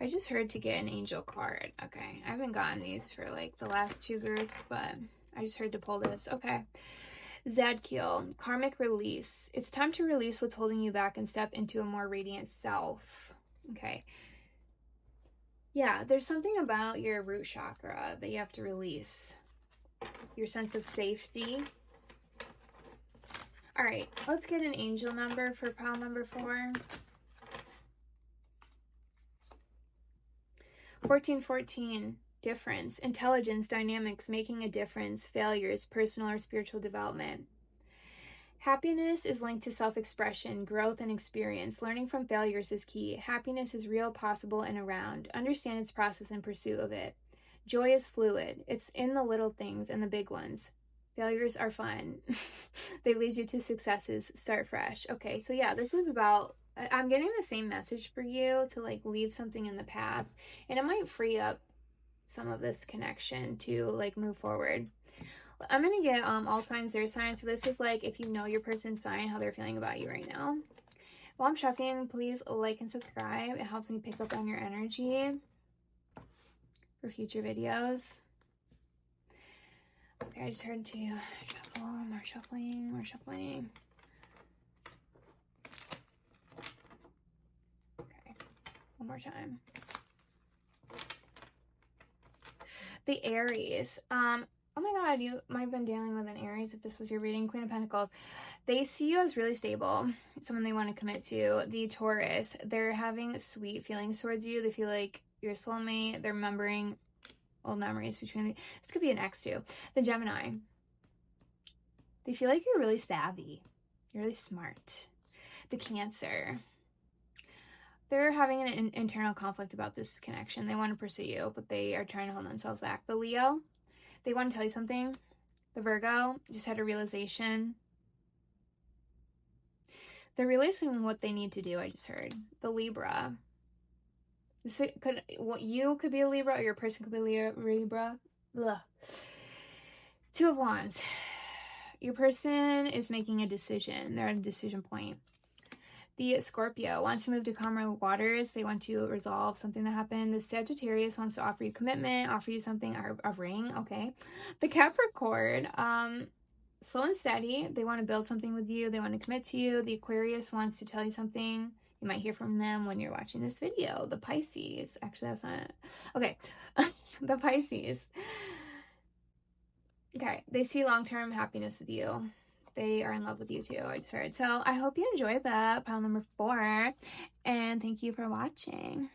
I just heard to get an angel card. Okay, I haven't gotten these for like the last 2 groups, but I just heard to pull this. Okay. Zadkiel, karmic release. It's time to release what's holding you back and step into a more radiant self. Okay. Yeah, there's something about your root chakra that you have to release. Your sense of safety. All right, let's get an angel number for pile number 4. 1414, difference, intelligence, dynamics, making a difference, failures, personal or spiritual development. Happiness is linked to self-expression, growth, and experience. Learning from failures is key. Happiness is real, possible, and around. Understand its process and pursuit of it. Joy is fluid. It's in the little things and the big ones. Failures are fun. They lead you to successes. Start fresh. Okay, so yeah, this is about, I'm getting the same message for you to like leave something in the past, and it might free up some of this connection to like move forward. I'm gonna get all signs, their signs. So this is like if you know your person's sign, how they're feeling about you right now. While I'm shuffling, please like and subscribe. It helps me pick up on your energy for future videos. Okay, I just heard to shuffle, more shuffling, more shuffling. Okay, one more time. The Aries. Oh my God, you might have been dealing with an Aries if this was your reading. Queen of Pentacles. They see you as really stable, someone they want to commit to. The Taurus. They're having sweet feelings towards you. They feel like you're a soulmate. They're remembering old memories between this could be an ex too. The Gemini, they feel like you're really savvy, you're really smart. The Cancer, they're having an internal conflict about this connection. They want to pursue you, but they are trying to hold themselves back. The Leo, they want to tell you something. The Virgo just had a realization. They're realizing what they need to do, I just heard. The Libra, you could be a Libra, or your person could be a Libra. Ugh. Two of Wands. Your person is making a decision. They're at a decision point. The Scorpio wants to move to calmer waters. They want to resolve something that happened. The Sagittarius wants to offer you commitment, offer you something, a ring. Okay. The Capricorn, slow and steady. They want to build something with you. They want to commit to you. The Aquarius wants to tell you something. You might hear from them when you're watching this video. The Pisces. Actually, that's not it. Okay. The Pisces. Okay. They see long-term happiness with you. They are in love with you too, I just heard. So I hope you enjoyed that, pile number 4. And thank you for watching.